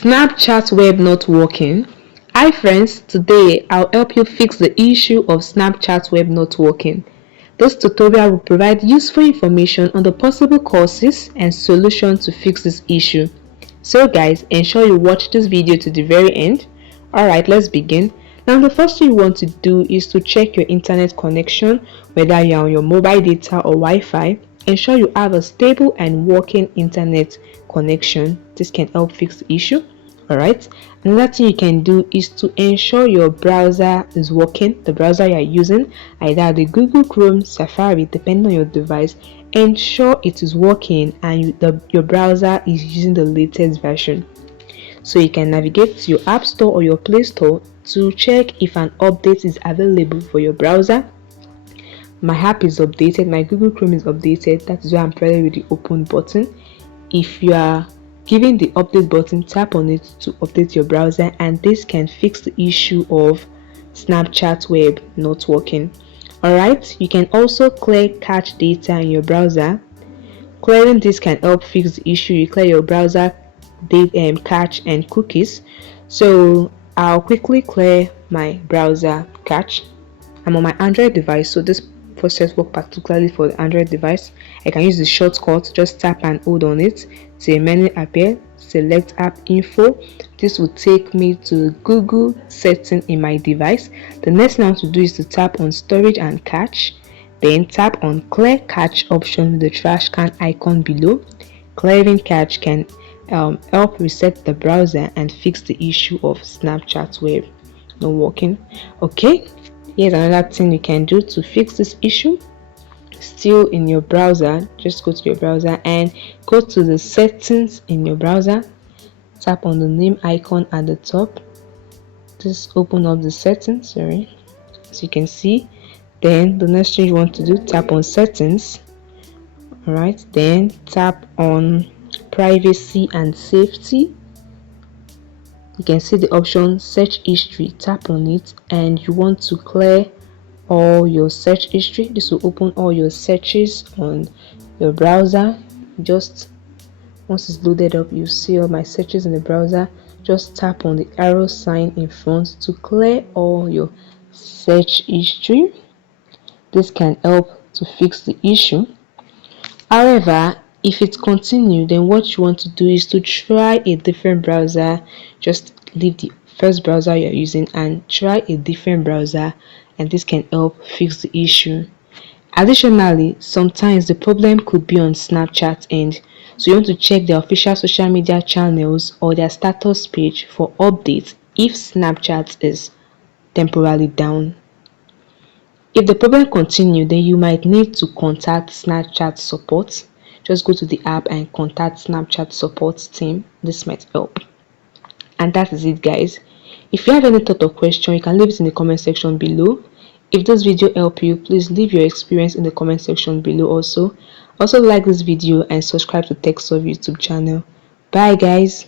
Snapchat web not working. Hi friends, today I'll help you fix the issue of Snapchat web not working. This tutorial will provide useful information on the possible causes and solutions to fix this issue. So guys, ensure you watch this video to the very end. Alright, let's begin. Now the first thing you want to do is to check your internet connection, whether you're on your mobile data or Wi-Fi. Ensure you have a stable and working internet connection. This can help fix the issue. Alright, another thing you can do is to ensure your browser is working, the browser you are using, either the Google Chrome, Safari, depending on your device. Ensure it is working and your browser is using the latest version. So you can navigate to your App Store or your Play Store to check if an update is available for your browser. My app is updated, my Google Chrome is updated. That is why I'm pressing with the open button. If you are giving the update button, tap on it to update your browser, and this can fix the issue of Snapchat web not working. Alright, you can also clear cache data in your browser. Clearing this can help fix the issue. You clear your browser data, cache and cookies. So I'll quickly clear my browser cache. I'm on my Android device, so this process works particularly for the Android device. I can use the shortcut, just tap and hold on it till a menu appears. Select app info. This will take me to Google setting in my device. The next thing I want to do is to tap on storage and cache, then tap on clear cache option with the trash can icon below. Clearing cache can help reset the browser and fix the issue of Snapchat web not working. Okay, here's another thing you can do to fix this issue. Still in your browser, just go to your browser and go to the settings in your browser. Tap on the name icon at the top. Just open up the settings, as you can see. Then the next thing you want to do, tap on settings. Alright, then tap on privacy and safety. You can see the option search history. Tap on it and you want to clear all your search history. This will open all your searches on your browser. Just once it's loaded up, you see all my searches in the browser. Just tap on the arrow sign in front to clear all your search history. This can help to fix the issue. However, if it continues, then what you want to do is to try a different browser. Just leave the first browser you're using and try a different browser, and this can help fix the issue. Additionally, sometimes the problem could be on Snapchat end, so you want to check their official social media channels or their status page for updates if Snapchat is temporarily down. If the problem continues, then you might need to contact Snapchat support. Just go to the app and contact Snapchat support team. This might help. And that is it, guys. If you have any thought or question, you can leave it in the comment section below. If this video helped you, please leave your experience in the comment section below also. Also like this video and subscribe to TechSolve YouTube channel. Bye guys.